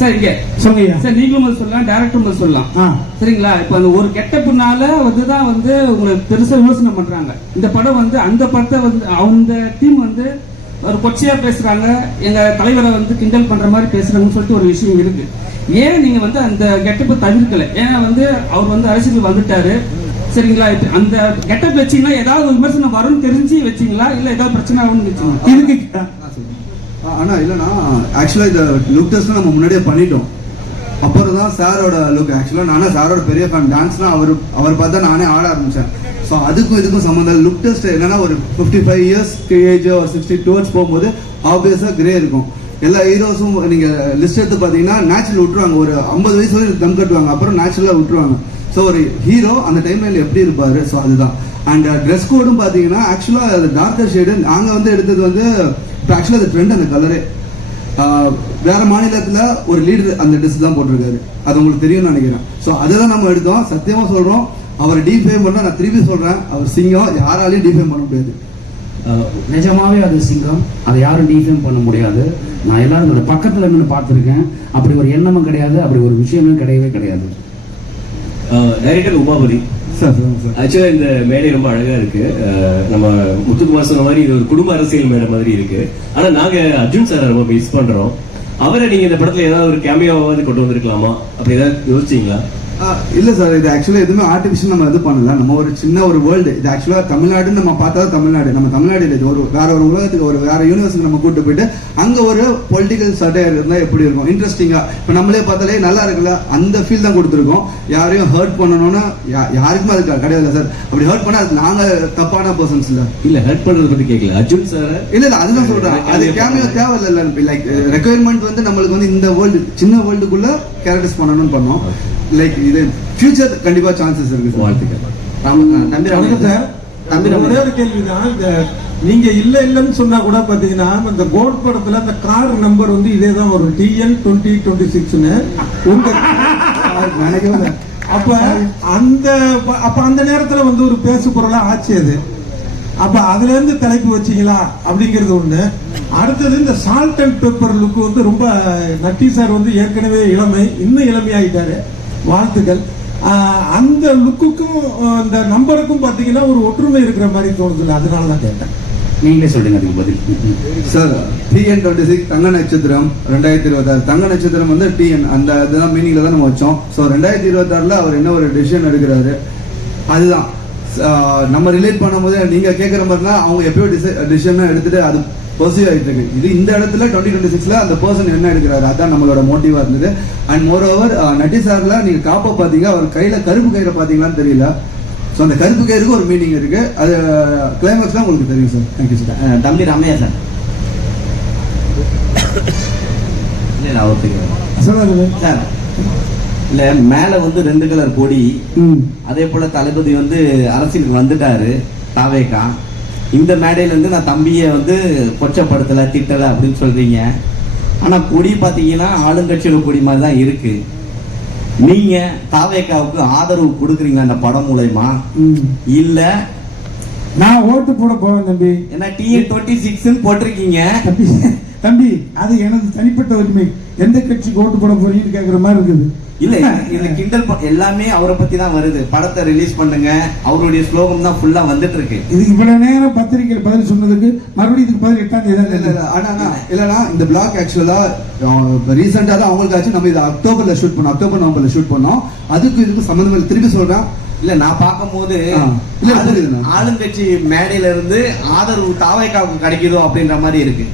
Sir இங்க சொல்லுங்க sir, நீங்களும் சொல்லலாம், டைரக்டரும் சொல்லலாம். சரிங்களா? இப்ப அந்த ஒரு கெட்டப்புனால வந்துதான் வந்து உங்களுக்கு பெருசா விமர்சனம் பண்றாங்க. இந்த படம் வந்து அந்த படத்தை வந்து அந்த டீம் வந்து ஒரு கொச்சையா பேசுறாங்க, எங்க தலைவரை வந்து கிண்டல் பண்ற மாதிரி பேசுறாங்கன்னு சொல்லிட்டு ஒரு விஷயம் இருக்கு. ஏன் நீங்க வந்து அந்த கெட்டப்பை தவிர்க்கல? ஏன்னா வந்து அவர் வந்து அரசியல் வந்துட்டாரு. சரிங்களா? அந்த கெட்டப் வச்சீங்களா ஏதாவது விமர்சனம் வரும்னு தெரிஞ்சு வச்சீங்களா, இல்ல ஏதாவது பிரச்சனை ஆகும்னு வச்சீங்களா? இதுக்கு ஆனா இல்லைன்னா ஆக்சுவலா இந்த லுக் டெஸ்ட் நம்ம முன்னாடியே பண்ணிட்டோம். அப்புறம் தான் சாரோட லுக். ஆக்சுவலா நானே சாரோட பெரிய ஃபேன். டான்ஸ்னா அவர் பார்த்தா நானே ஆட ஆரம்பிச்சேன். ஸோ அதுக்கும் இதுக்கும் சம்மந்தம். லுக் டெஸ்ட் என்னன்னா ஒரு 55 இயர்ஸ் ஏஜ் ஒரு 60 டுவர்ட்ஸ் போகும்போது ஆப்வியஸா கிரே இருக்கும். எல்லா ஹீரோஸும் நீங்க லிஸ்ட் எடுத்து பாத்தீங்கன்னா நேச்சுரல் விட்டுருவாங்க. ஒரு 50 வயசு வரைக்கும் தம் கட்டுவாங்க, அப்புறம் நேச்சுரலா விட்டுருவாங்க. ஸோ ஒரு ஹீரோ அந்த டைம்ல எப்படி இருப்பாரு, ஸோ அதுதான். அண்ட் ட்ரெஸ் கோடும் பாத்தீங்கன்னா ஆக்சுவலா டார்க்கர் ஷேடு நாங்க வந்து எடுத்தது வந்து ஆக்சுவலா அந்த ட்ரெண்ட், அந்த கலரு வேற மாநிலத்துல ஒரு லீடர் அந்த ட்ரெஸ் தான் போட்டிருக்காரு. அது உங்களுக்கு தெரியும்னு நினைக்கிறேன். ஸோ அதுதான் நம்ம எடுத்தோம். சத்தியமா சொல்றோம், அவர் டிஃபேம் பண்ணா, நான் திருப்பி சொல்றேன், அவர் சிங்கம், யாராலையும் டிஃபேம் பண்ண முடியாது. நிஜமாவே அது சிங்கம், அதை யாரும் டிஃபேம் பண்ண முடியாது. நான் எல்லாரும் அந்த பக்கத்துல இருந்து பார்த்துருக்கேன். அப்படி ஒரு எண்ணமும் கிடையாது, அப்படி ஒரு விஷயமும் கிடையவே கிடையாது. டைரக்டர் உமாபதி சார், ஆக்சுவலா இந்த மேடை ரொம்ப அழகா இருக்கு. நம்ம முத்துக்குமார் சொன்ன மாதிரி இது ஒரு குடும்ப அரசியல் மேடை மாதிரி இருக்கு. ஆனா நாங்க அர்ஜுன் சார் ரொம்ப மிஸ் பண்றோம். அவரை நீங்க இந்த படத்துல ஏதாவது ஒரு கேமியோவாவது கொண்டு வந்திருக்கலாமா, அப்படி ஏதாவது யோசிச்சீங்களா? இல்ல சார், இது ஆக்சுவலா எதுவுமே ஆர்டிபிஷியல் நம்ம இது பண்ணல. நம்ம ஒரு சின்ன ஒரு வேர்ல்டு. இது ஆக்சுவலா தமிழ்நாடுன்னு நம்ம பார்த்தா தமிழ்நாடு, நம்ம தமிழ்நாடு இல்லை, இது ஒரு வேற ஒரு உலகத்துக்கு, ஒரு வேற யூனிவர்ஸுக்கு நம்ம கூட்டு போயிட்டு அங்க ஒரு பொலிட்டிக்கல் சட்டையர் இருந்தா எப்படி இருக்கும், இன்ட்ரெஸ்டிங்கா. இப்ப நம்மளே பார்த்தாலே நல்லா இருக்குல்ல, அந்த ஃபீல் தான் கொடுத்துருக்கோம். யாரையும் ஹர்ட் பண்ணணும்னா யாருக்குமே அது கிடையாது சார். அப்படி ஹர்ட் பண்ணா அது நாங்க தப்பான பர்சன்ஸ் இல்ல. இல்ல ஹர்ட் பண்றது பத்தி கேட்கல அர்ஜுன் சார். இல்ல அதுதான் சொல்றேன், அது கேமியோ தேவையில்ல. லைக் ரெக்குயர்மெண்ட் வந்து நம்மளுக்கு வந்து இந்த வேர்ல்டு, சின்ன வேர்ல்டுக்குள்ள கேரக்டர்ஸ் பண்ணணும்னு பண்ணோம். லைக் இது ஃபியூச்சர் கண்டிப்பா சான்சஸ் இருக்கு. வாழ்த்துக்கள். ஒரே ஒரு கேள்விதான். நீங்க இல்லன்னு சொன்னா கூட பாத்தீங்கன்னா இந்த கோட் படத்துல அந்த கார் நம்பர் வந்து இதேதான் ஒரு TN 2026 உங்க அப்ப அந்த நேரத்துல வந்து ஒரு பேசு பொருளா ஆச்சு அது. அப்ப அதுல இருந்து தலைப்பு வச்சீங்களா அப்படிங்கிறது ஒண்ணு. அடுத்தது இந்த சால்ட் அண்ட் பெப்பர் லுக் வந்து ரொம்ப நட்டி சார் வந்து ஏற்கனவே இளமை, இன்னும் இளமையாயிட்டாரு. வாழ்த்துக்கள். அந்த லுக்குக்கும் அந்த நம்பருக்கும் பாத்தீங்கன்னா ஒரு ஒற்றுமை இருக்கிற மாதிரி தோணுது. அதனாலதான் கேட்டேன், நீங்களே சொல்லுங்க அதுக்கு பதில். சார், TN 26 தங்க நட்சத்திரம் 2026. தங்க நட்சத்திரம் வந்து TN அந்த இதுதான் மீனிங்ல தான் நம்ம வச்சோம். ஸோ 2026 அவர் என்ன ஒரு டெசிஷன் எடுக்கிறாரு, அதுதான் நம்ம ரிலேட் பண்ணும்போது நீங்க கேட்கற மாதிரினா அவங்க எப்பயோ டிசிஷன் எடுத்துட்டு அது பர்சீவ் ஆயிட்டு இருக்கு. இது இந்த இடத்துல 2026 அந்த பர்சன் என்ன எடுக்கிறாரு, அதான் நம்மளோட மோட்டிவா இருந்தது. அண்ட் மோர் ஓவர் நட்டி சார்ல நீங்க காப்ப பாத்தீங்க, அவர் கையில கருப்பு கயிறை பாத்தீங்களான்னு தெரியல. ஸோ அந்த கருப்பு கயிறுக்கு ஒரு மீனிங் இருக்கு. அது கிளைமேக்ஸ் தான் உங்களுக்கு தெரியும் சார். Thank you sir. தம்பி ராமையா சார். சார் இல்ல மேல வந்து 2 கலர் கொடி, அதே போல தளபதி வந்து அரசியலுக்கு வந்துட்டாரு தாவேக்கா. இந்த மேடையில இருந்து நான் தம்பியை வந்து கொச்சப்படுத்தல திட்டல அப்படின்னு சொல்றீங்க. ஆனா கொடி பாத்தீங்கன்னா ஆளுங்கட்சியோட கொடி மாதிரி தான் இருக்கு. நீங்க தாவேக்காவுக்கு ஆதரவு கொடுக்குறீங்களா இந்த படம் மூலமா, இல்ல நான் ஓட்டு போட போவேன் தம்பி. ஏன்னா TN 26 போட்டிருக்கீங்க தம்பி. அது எனது தனிப்பட்ட உரிமை. எந்த கட்சிக்கு ஓட்டு போட போறீங்கன்னு கேக்குற மாதிரி இருக்குது. இல்ல இது கிண்டல் எல்லாமே அவரை பத்தி தான் வருது. படத்தை ரிலீஸ் பண்ணுங்க, அவருடைய ஸ்லோகம் தான் ஃபுல்லா வந்துட்டு இருக்கு. இதுக்கு இவ்வளவு நேரம் பத்திரிகை பதில் சொன்னதுக்கு மறுபடியும் இதுக்கு பதில் 8ஆம் தேதி. இல்லனா இந்த பிளாக் ஆக்சுவலா ரீசெண்டா தான் அவங்களுக்கு ஆச்சு. நம்ம இது அக்டோபர்ல ஷூட் பண்ணோம், அக்டோபர் நவம்பர்ல ஷூட் பண்ணோம். அதுக்கு இதுக்கு சம்பந்தம் இல்லை. திருப்பி சொல்றேன், இல்ல நான் பார்க்கும்போது ஆளுங்கட்சி மேடையில இருந்து ஆதரவு தாவேக்காவுக்கு கிடைக்குதோ அப்படின்ற மாதிரி இருக்கு.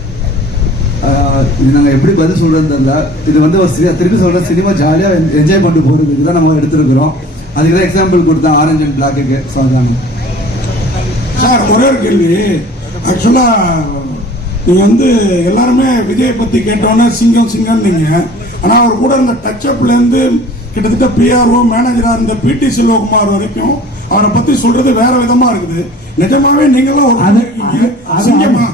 இது நாங்க எப்படி பதில் சொல்றது தெரியல. இது வந்து ஒரு திருப்பி சொல்ற சினிமா ஜாலியா என்ஜாய் பண்ணிட்டு போறது, இதுதான் நம்ம எடுத்துருக்கிறோம். அதுக்கு தான் எக்ஸாம்பிள் கொடுத்தேன் ஆரஞ்சு அண்ட் பிளாக்கு. சார் ஒரே ஒரு கேள்வி. ஆக்சுவலா நீங்க வந்து எல்லாருமே விஜய் பத்தி கேட்டோன்னே சிங்கம் சிங்கம் நீங்க. ஆனா அவர் கூட இந்த டச் அப்ல இருந்து கிட்டத்தட்ட PRO மேனேஜரா இருந்த PT செல்வகுமார் வரைக்கும் அவரை பத்தி சொல்றது வேற விதமா இருக்குது. நிஜமாவே நீங்களாம் சிங்கமா?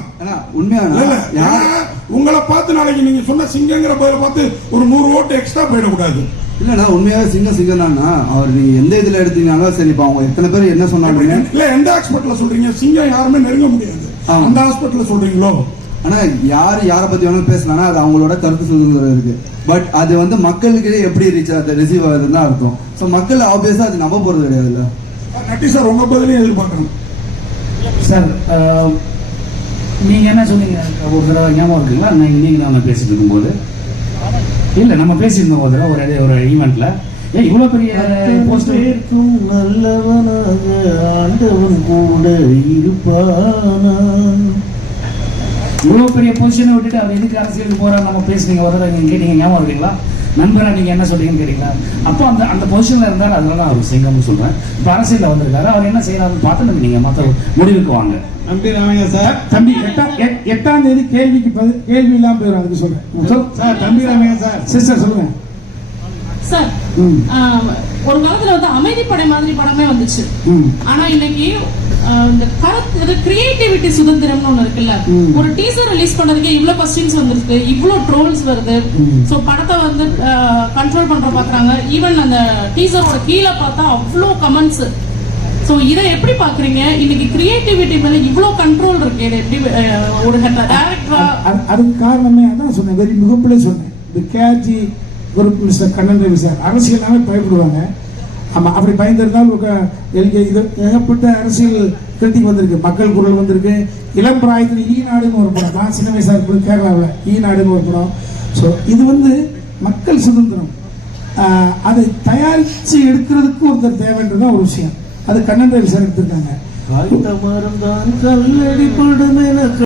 உங்களை பார்த்து நாளைக்கு நீங்க சொன்ன சிங்கங்கிற பேரை பார்த்து ஒரு 100 ஓட்டு எக்ஸ்ட்ரா போயிடக்கூடாது. இல்லண்ணா, உண்மையாவே சிங்கம் தானா அவர். நீங்க எந்த இதுல எடுத்தீங்கன்னாலும் சரி. இப்ப அவங்க எத்தனை பேர் என்ன சொன்னாங்க, இல்ல எந்த ஹாஸ்பிட்டல்ல சொல்றீங்க சிங்கம் யாருமே நெருங்க முடியாது, அந்த ஹாஸ்பிட்டல்ல சொல்றீங்களோ? ஆனா யாரை பத்தி வேணாலும் பேசலாம்னா அது அவங்களோட கருத்து சுதந்திரம் இருக்கு. பட் அது வந்து மக்களுக்கு எப்படி ரிசீவ் ஆகுதுன்னு தான் அர்த்தம். ஸோ மக்கள் ஆப்வியஸா அது நம்ப போறது கிடையாதுல்ல. நட்டி சார் உங்க பதிலையும் எதிர்பார்க்கணும் சார். நீங்க என்ன சொன்னீங்க ஒரு தடவை ஞாபகம் இருக்குங்களா? நீங்க நம்ம பேசிட்டு இருக்கும்போது இல்ல நம்ம பேசியிருந்தோம் ஒரு தடவை ஒரு ஈவெண்ட்ல. இவ்வளவு பெரிய போஸ்டரும் நல்லவனாக ஆண்டவன் கூட இருப்பானா. இவ்வளவு பெரிய பொசிஷனை விட்டுட்டு அவர் எதுக்கு அரசியலுக்கு போறாரு நம்ம பேசுனீங்க ஒரு தடவை நீங்க கேட்டீங்க ஞாபகம் இருக்கீங்களா? நண்பரா நீங்க என்ன சொல்றீங்கன்னு கேட்டீங்களா? அப்போ அந்த பொசிஷன்ல இருந்தாலும் அதனால அவர் சிங்கம்னு சொல்றேன். இப்ப அரசியல்ல வந்திருக்காரு, அவர் என்ன செய்யறாருன்னு பார்த்து நீங்க மற்ற முடிவுக்கு வாங்க. நம்பி ராமையா சார். தம்பி 8ஆம் தேதி கேள்வி இல்லாம போயிடும் அதுக்கு சொல்றேன் சார். தம்பி ராமையா சார். சிஸ்டர் சொல்லுங்க சார். ஒரு காலத்துல வந்து அமைதிப்படை மாதிரி படமே வந்துச்சு. ஆனா இன்னைக்கு இந்த கருத்து கிரியேட்டிவிட்டி சுதந்திரம்னு ஒண்ணு இருக்குல்ல. ஒரு டீசர் ரிலீஸ் பண்றதுக்கு இவ்ளோ கொஸ்டின்ஸ் வந்திருக்கு, இவ்ளோ ட்ரோல்ஸ் வருது. சோ படத்தை வந்து கண்ட்ரோல் பண்ற பாக்குறாங்க. ஈவன் அந்த டீசரோட கீழே பார்த்தா அவ்ளோ கமெண்ட்ஸ். சோ இதை எப்படி பாக்குறீங்க? இன்னைக்கு கிரியேட்டிவிட்டி மேல இவ்ளோ கண்ட்ரோல் இருக்கு. இது எப்படி ஒரு டைரக்டரா? அதுக்கு காரணமே அதான் சொன்னேன், வெரி முகப்பிலே சொன்னேன். இந்த கேஜி ஒரு மிஸ்டர் கண்ணன் ரவி சார் அரசியலாவே பயப்படுவாங்க. ஆமா, அப்படி பயந்திருந்தால் இது ஏகப்பட்ட அரசியல் கிரிட்டிக் வந்திருக்கு. மக்கள் குரல் வந்திருக்கு. இளம் பிராயத்தில் ஈநாடுன்னு ஒரு படம், நான் சின்ன வயசா இருக்கும் கேரளாவில் ஈநாடுன்னு ஒரு படம். ஸோ இது வந்து மக்கள் சுதந்திரம். அதை தயாரித்து எடுக்கிறதுக்கு ஒருத்தர் தேவைன்றதான் ஒரு விஷயம். அது கண்ணன் ரவி சார் எடுத்திருக்காங்க. காய்ந்த மரம் தான் கல்லடி படும்.